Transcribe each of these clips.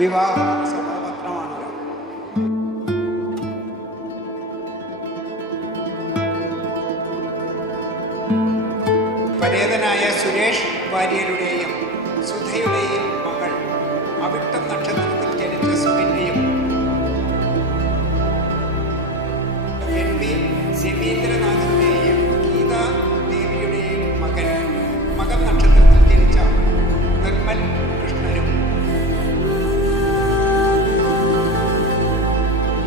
വിവാഹ സഭാപത്രമാണല്ലോ. പരേതനായ സുരേഷ് വാര്യരുടെയും സുധയുടെയും മകൾ അവിട്ടം നക്ഷത്രത്തിൽ ജനിച്ച സുകന്യയും രവീന്ദ്രനാഥിന്റെയും ഗീതാ ദേവിയുടെയും മകൻ നക്ഷത്രത്തിൽ ജനിച്ച നിർമ്മൽ കൃഷ്ണനും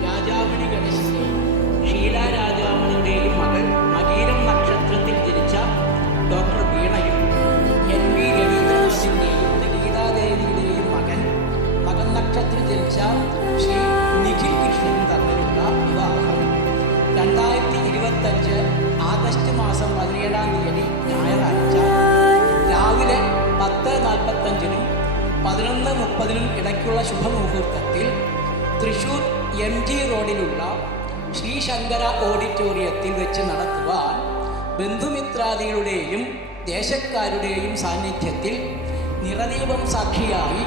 രാജാമണി ഗണേശിന്റെയും ഷീല രാജാമണിയുടെയും മകൾ മകീരം നക്ഷത്രത്തിൽ ജനിച്ച ഡോക്ടർ വീണയും NV രവീന്ദ്രനാഥിന്റെയും ഗീതാദേവിയുടെയും മകൻ നക്ഷത്രത്തിൽ ജനിച്ച ശ്രീ നിഖിൽ കൃഷ്ണനും തമ്മിലുള്ള വിവാഹം 2025 ആഗസ്റ്റ് മാസം 17-ാം തീയതി ഞായറാഴ്ച രാവിലെ 10:45-നും 11:30-നും ഇടയ്ക്കുള്ള ശുഭമുഹൂർത്തത്തിൽ തൃശൂർ MG റോഡിലുള്ള ശ്രീശങ്കര ഓഡിറ്റോറിയത്തിൽ വെച്ച് നടത്തുവാൻ ബന്ധുമിത്രാദികളുടെയും ദേശക്കാരുടെയും സാന്നിധ്യത്തിൽ നിറദീപം സാക്ഷിയായി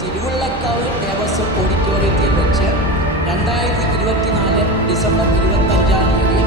തിരുവുള്ളക്കാവ് ദേവസ്വം ഓഡിറ്റോറിയത്തിൽ വെച്ച് 2024 ഡിസംബർ 25-ാം തീയതി